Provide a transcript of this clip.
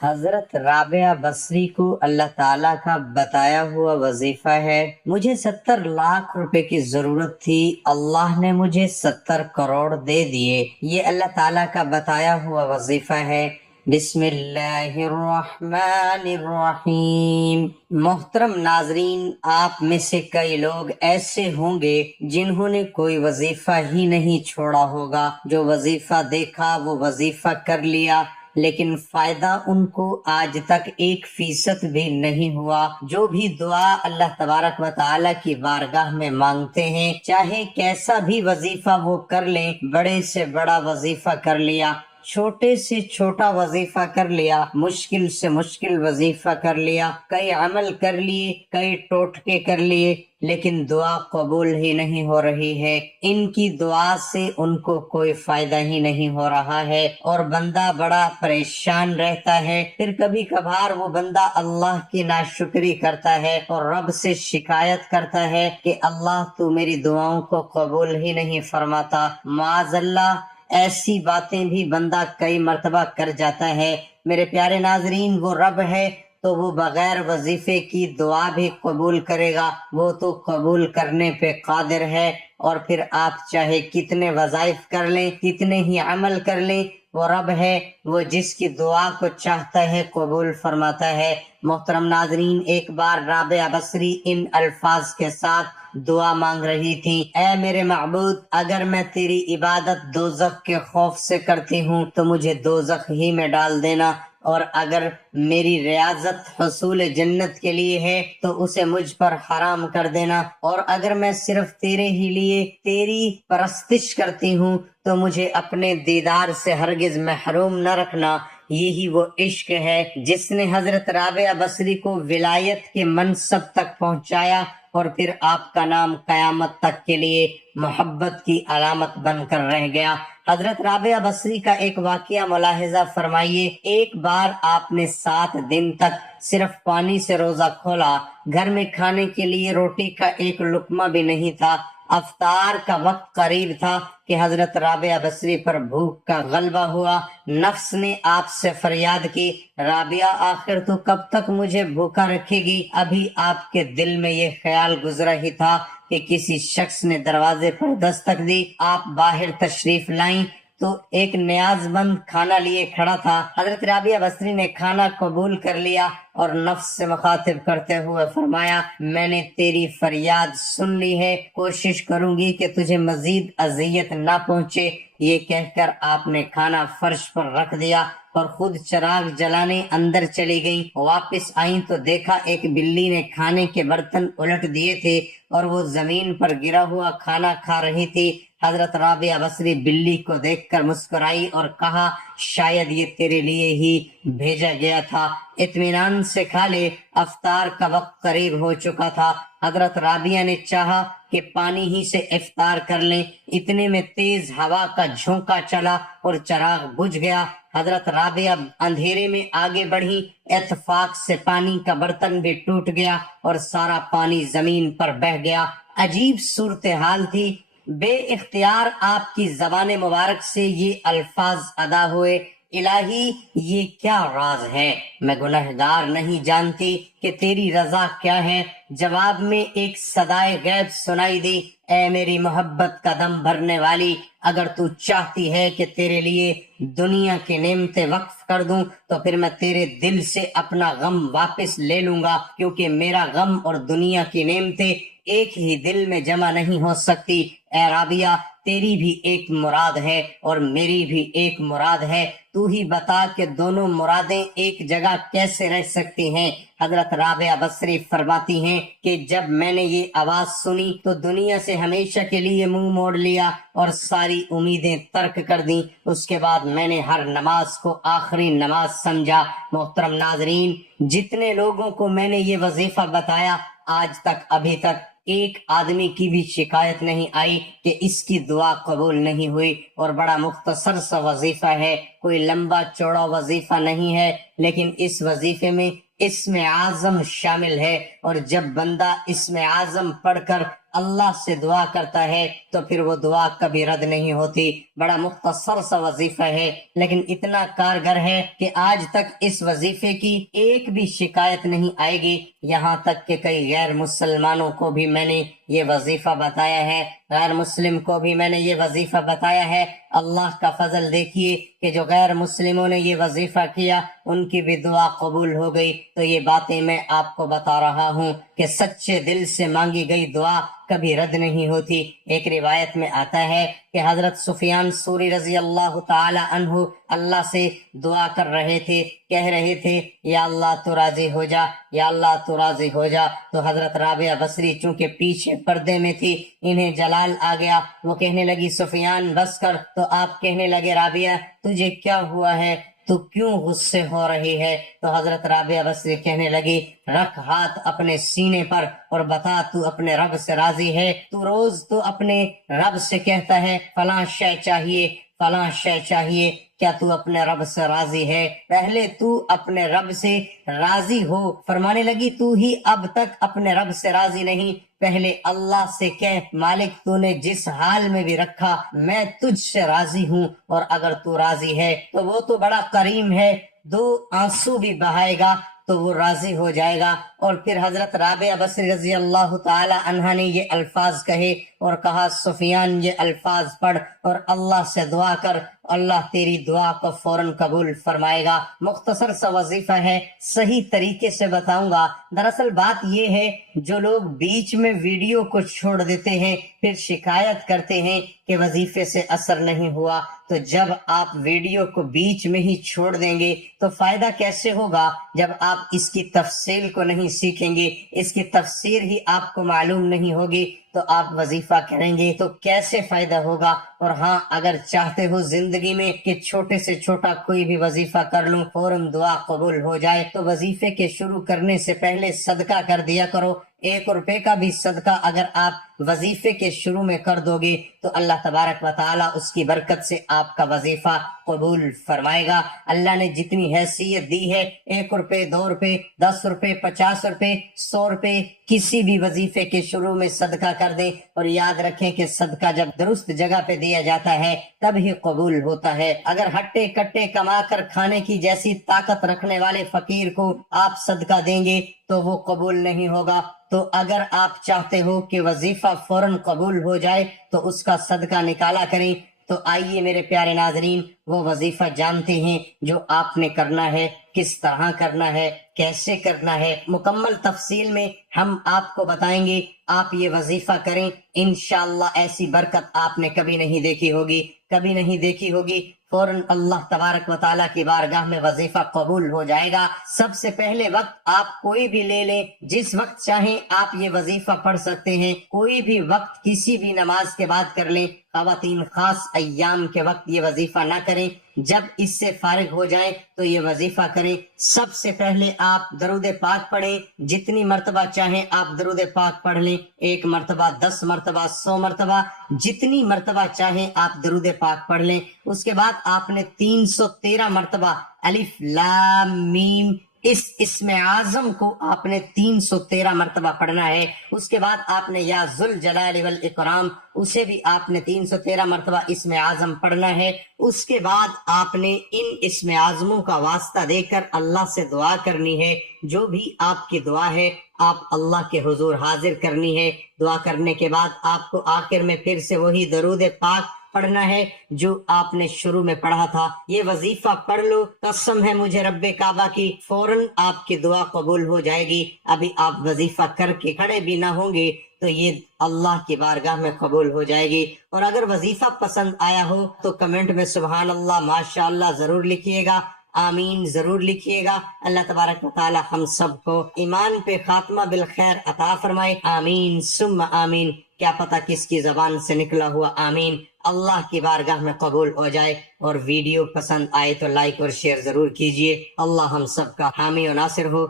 حضرت رابعہ بصری کو اللہ تعالیٰ کا بتایا ہوا وظیفہ ہے، مجھے 70 لاکھ روپے کی ضرورت تھی، اللہ نے مجھے 70 کروڑ دے دیے۔ یہ اللہ تعالیٰ کا بتایا ہوا وظیفہ ہے۔ بسم اللہ الرحمن الرحیم۔ محترم ناظرین، آپ میں سے کئی لوگ ایسے ہوں گے جنہوں نے کوئی وظیفہ ہی نہیں چھوڑا ہوگا، جو وظیفہ دیکھا وہ وظیفہ کر لیا، لیکن فائدہ ان کو آج تک 1% بھی نہیں ہوا۔ جو بھی دعا اللہ تبارک و تعالی کی بارگاہ میں مانگتے ہیں، چاہے کیسا بھی وظیفہ وہ کر لیں، بڑے سے بڑا وظیفہ کر لیا، چھوٹے سے چھوٹا وظیفہ کر لیا، مشکل سے مشکل وظیفہ کر لیا، کئی عمل کر لیے، کئی ٹوٹکے کر لیے، لیکن دعا قبول ہی نہیں ہو رہی ہے۔ ان کی دعا سے ان کو کوئی فائدہ ہی نہیں ہو رہا ہے اور بندہ بڑا پریشان رہتا ہے۔ پھر کبھی کبھار وہ بندہ اللہ کی ناشکری کرتا ہے اور رب سے شکایت کرتا ہے کہ اللہ تو میری دعاؤں کو قبول ہی نہیں فرماتا۔ معاذ اللہ، ایسی باتیں بھی بندہ کئی مرتبہ کر جاتا ہے۔ میرے پیارے ناظرین، وہ رب ہے تو وہ بغیر وظیفے کی دعا بھی قبول کرے گا، وہ تو قبول کرنے پہ قادر ہے۔ اور پھر آپ چاہے کتنے وظائف کر لیں، کتنے ہی عمل کر لیں، وہ رب ہے، وہ جس کی دعا کو چاہتا ہے قبول فرماتا ہے۔ محترم ناظرین، ایک بار رابعہ بصری ان الفاظ کے ساتھ دعا مانگ رہی تھی: اے میرے معبود، اگر میں تیری عبادت دوزخ کے خوف سے کرتی ہوں تو مجھے دوزخ ہی میں ڈال دینا، اور اگر میری ریاضت حصول جنت کے لیے ہے تو اسے مجھ پر حرام کر دینا، اور اگر میں صرف تیرے ہی لیے تیری پرستش کرتی ہوں تو مجھے اپنے دیدار سے ہرگز محروم نہ رکھنا۔ یہی وہ عشق ہے جس نے حضرت رابعہ بصری کو ولایت کے منصب تک پہنچایا، اور پھر آپ کا نام قیامت تک کے لیے محبت کی علامت بن کر رہ گیا۔ حضرت رابعہ بصری کا ایک واقعہ ملاحظہ فرمائیے۔ ایک بار آپ نے 7 دن تک صرف پانی سے روزہ کھولا، گھر میں کھانے کے لیے روٹی کا ایک لقمہ بھی نہیں تھا۔ افطار کا وقت قریب تھا کہ حضرت رابعہ بصری پر بھوک کا غلبہ ہوا۔ نفس نے آپ سے فریاد کی: رابعہ، آخر تو کب تک مجھے بھوکا رکھے گی؟ ابھی آپ کے دل میں یہ خیال گزرا ہی تھا کہ کسی شخص نے دروازے پر دستک دی۔ آپ باہر تشریف لائیں تو ایک نیاز مند کھانا لیے کھڑا تھا۔ حضرت رابعہ بصری نے کھانا قبول کر لیا اور نفس سے مخاطب کرتے ہوئے فرمایا: میں نے تیری فریاد سن لی ہے، کوشش کروں گی کہ تجھے مزید اذیت نہ پہنچے۔ یہ کہہ کر آپ نے کھانا فرش پر رکھ دیا اور خود چراغ جلانے اندر چلی گئیں۔ واپس آئیں تو دیکھا ایک بلی نے کھانے کے برتن الٹ دیے تھے اور وہ زمین پر گرا ہوا کھانا کھا رہی تھی۔ حضرت رابعہ بصری بلی کو دیکھ کر مسکرائی اور کہا: شاید یہ تیرے لیے ہی بھیجا گیا تھا، اطمینان سے کھا لے، افطار کا وقت قریب ہو چکا تھا۔ حضرت رابعہ نے چاہا کہ پانی ہی سے افطار کر لیں، اتنے میں تیز ہوا کا جھونکا چلا اور چراغ بجھ گیا۔ حضرت رابعہ اندھیرے میں آگے بڑھی، اتفاق سے پانی کا برتن بھی ٹوٹ گیا اور سارا پانی زمین پر بہہ گیا۔ عجیب صورتحال تھی۔ بے اختیار آپ کی زبان مبارک سے یہ الفاظ ادا ہوئے: الہی، یہ کیا راز ہے؟ میں گنہگار نہیں جانتی کہ تیری رضا کیا ہے۔ جواب میں ایک صدائے غیب سنائی دی: اے میری محبت کا دم بھرنے والی، اگر تو چاہتی ہے کہ تیرے لیے دنیا کی نعمتیں وقف کر دوں تو پھر میں تیرے دل سے اپنا غم واپس لے لوں گا، کیونکہ میرا غم اور دنیا کی نعمتیں ایک ہی دل میں جمع نہیں ہو سکتی۔ اے رابعہ، تیری بھی ایک مراد ہے اور میری بھی ایک مراد ہے، تو ہی بتا کہ دونوں مرادیں ایک جگہ کیسے رہ سکتی ہیں؟ حضرت رابعہ بصری فرماتی ہیں کہ جب میں نے یہ آواز سنی تو دنیا سے ہمیشہ کے لیے منہ موڑ لیا اور ساری امیدیں ترک کر دیں۔ اس کے بعد میں نے ہر نماز کو آخری نماز سمجھا۔ محترم ناظرین، جتنے لوگوں کو میں نے یہ وظیفہ بتایا، آج تک ابھی تک ایک آدمی کی بھی شکایت نہیں آئی کہ اس کی دعا قبول نہیں ہوئی، اور بڑا مختصر سا وظیفہ ہے، کوئی لمبا چوڑا وظیفہ نہیں ہے، لیکن اس وظیفے میں اسم اعظم شامل ہے، اور جب بندہ اسم اعظم پڑھ کر اللہ سے دعا کرتا ہے تو پھر وہ دعا کبھی رد نہیں ہوتی۔ بڑا مختصر سا وظیفہ ہے لیکن اتنا کارگر ہے کہ آج تک اس وظیفے کی ایک بھی شکایت نہیں آئے گی، یہاں تک کہ کئی غیر مسلمانوں کو بھی میں نے یہ وظیفہ بتایا ہے، غیر مسلم کو بھی میں نے یہ وظیفہ بتایا ہے۔ اللہ کا فضل دیکھیے کہ جو غیر مسلموں نے یہ وظیفہ کیا ان کی بھی دعا قبول ہو گئی۔ تو یہ باتیں میں آپ کو بتا رہا ہوں کہ سچے دل سے مانگی گئی دعا کبھی رد نہیں ہوتی۔ ایک روایت میں آتا ہے کہ حضرت سفیان ثوری رضی اللہ تعالی عنہ اللہ سے دعا کر رہے تھے، کہہ رہے تھے یا اللہ تو راضی ہو جا، یا اللہ تو راضی ہو جا۔ تو حضرت رابعہ بصری چونکہ پیچھے پردے میں تھی، انہیں جلال آ گیا، وہ کہنے لگی سفیان بس کر، تو آپ کہنے لگے رابعہ تجھے کیا ہوا ہے، تو کیوں غصے ہو رہی ہے؟ تو حضرت رابعہ بصری کہنے لگی رکھ ہاتھ اپنے سینے پر اور بتا تو اپنے رب سے راضی ہے؟ تو روز تو اپنے رب سے کہتا ہے فلاں شے چاہیے، فلاں شے چاہیے، کیا تو اپنے رب سے راضی ہے؟ پہلے تو اپنے رب سے راضی ہو۔ فرمانے لگی تو ہی اب تک اپنے رب سے راضی نہیں، پہلے اللہ سے کہہ مالک تو نے جس حال میں بھی رکھا میں تجھ سے راضی ہوں، اور اگر تو راضی ہے تو وہ تو بڑا کریم ہے، دو آنسو بھی بہائے گا تو وہ راضی ہو جائے گا۔ اور پھر حضرت رابعہ بصری رضی اللہ تعالی عنہا نے یہ الفاظ کہے اور کہا سفیان یہ الفاظ پڑھ اور اللہ سے دعا کر، اللہ تیری دعا کو فوراً قبول فرمائے گا۔ مختصر سا وظیفہ ہے، صحیح طریقے سے بتاؤں گا۔ دراصل بات یہ ہے جو لوگ بیچ میں ویڈیو کو چھوڑ دیتے ہیں پھر شکایت کرتے ہیں کہ وظیفے سے اثر نہیں ہوا، تو جب آپ ویڈیو کو بیچ میں ہی چھوڑ دیں گے تو فائدہ کیسے ہوگا جب آپ اس کی تفصیل کو نہیں سیکھیں گے، اس کی تفسیر ہی آپ کو معلوم نہیں ہوگی، تو آپ وظیفہ کریں گے تو کیسے فائدہ ہوگا؟ اور ہاں اگر چاہتے ہو زندگی میں کہ چھوٹے سے چھوٹا کوئی بھی وظیفہ کر لوں فوراً دعا قبول ہو جائے، تو وظیفے کے شروع کرنے سے پہلے صدقہ کر دیا کرو۔ 1 روپے کا بھی صدقہ اگر آپ وظیفے کے شروع میں کر دو گے تو اللہ تبارک و تعالی اس کی برکت سے آپ کا وظیفہ قبول فرمائے گا۔ اللہ نے جتنی حیثیت دی ہے، 1 روپے، 2 روپے، 10 روپے، 50 روپے، 100 روپے، کسی بھی وظیفے کے شروع میں صدقہ کر دیں، اور یاد رکھیں کہ صدقہ جب درست جگہ پہ دیا جاتا ہے تب ہی قبول ہوتا ہے۔ اگر ہٹے کٹے کما کر کھانے کی جیسی طاقت رکھنے والے فقیر کو آپ صدقہ دیں گے تو وہ قبول نہیں ہوگا۔ تو اگر آپ چاہتے ہو کہ وظیفہ فوراً قبول ہو جائے تو اس کا صدقہ نکالا کریں۔ تو آئیے میرے پیارے ناظرین، وہ وظیفہ جانتے ہیں جو آپ نے کرنا ہے، کس طرح کرنا ہے، کیسے کرنا ہے، مکمل تفصیل میں ہم آپ کو بتائیں گے۔ آپ یہ وظیفہ کریں، انشاءاللہ ایسی برکت آپ نے کبھی نہیں دیکھی ہوگی، کبھی نہیں دیکھی ہوگی۔ فوراً اللہ تبارک و تعالیٰ کی بارگاہ میں وظیفہ قبول ہو جائے گا۔ سب سے پہلے وقت آپ کوئی بھی لے لیں، جس وقت چاہیں آپ یہ وظیفہ پڑھ سکتے ہیں، کوئی بھی وقت کسی بھی نماز کے بعد کر لیں۔ خواتین خاص ایام کے وقت یہ وظیفہ نہ کریں، جب اس سے فارغ ہو جائیں تو یہ وظیفہ کریں۔ سب سے پہلے آپ درود پاک پڑھیں، جتنی مرتبہ چاہیں آپ درود پاک پڑھ لیں، 1 مرتبہ، 10 مرتبہ، 100 مرتبہ، جتنی مرتبہ چاہیں آپ درود پاک پڑھ لیں۔ اس کے بعد آپ نے 313 مرتبہ الف لام میم اس اسم اعظم کو آپ نے 313 مرتبہ پڑھنا ہے۔ اس کے بعد آپ نے یا ذوالجلال والاکرام اسے بھی آپ نے 313 مرتبہ اسم اعظم پڑھنا ہے۔ اس کے بعد آپ نے ان اسم اعظموں کا واسطہ دے کر اللہ سے دعا کرنی ہے۔ جو بھی آپ کی دعا ہے آپ اللہ کے حضور حاضر کرنی ہے۔ دعا کرنے کے بعد آپ کو آخر میں پھر سے وہی درود پاک پڑھنا ہے جو آپ نے شروع میں پڑھا تھا۔ یہ وظیفہ پڑھ لو، قسم ہے مجھے رب کعبہ کی، فوراً آپ کی دعا قبول ہو جائے گی۔ ابھی آپ وظیفہ کر کے کھڑے بھی نہ ہوں گے تو یہ اللہ کی بارگاہ میں قبول ہو جائے گی۔ اور اگر وظیفہ پسند آیا ہو تو کمنٹ میں سبحان اللہ، ماشاء اللہ ضرور لکھیے گا، آمین ضرور لکھیے گا۔ اللہ تبارک و تعالی ہم سب کو ایمان پہ خاتمہ بالخیر عطا فرمائے، آمین ثم آمین۔ کیا پتہ کس کی زبان سے نکلا ہوا آمین اللہ کی بارگاہ میں قبول ہو جائے۔ اور ویڈیو پسند آئے تو لائک اور شیئر ضرور کیجئے۔ اللہ ہم سب کا حامی و ناصر ہو۔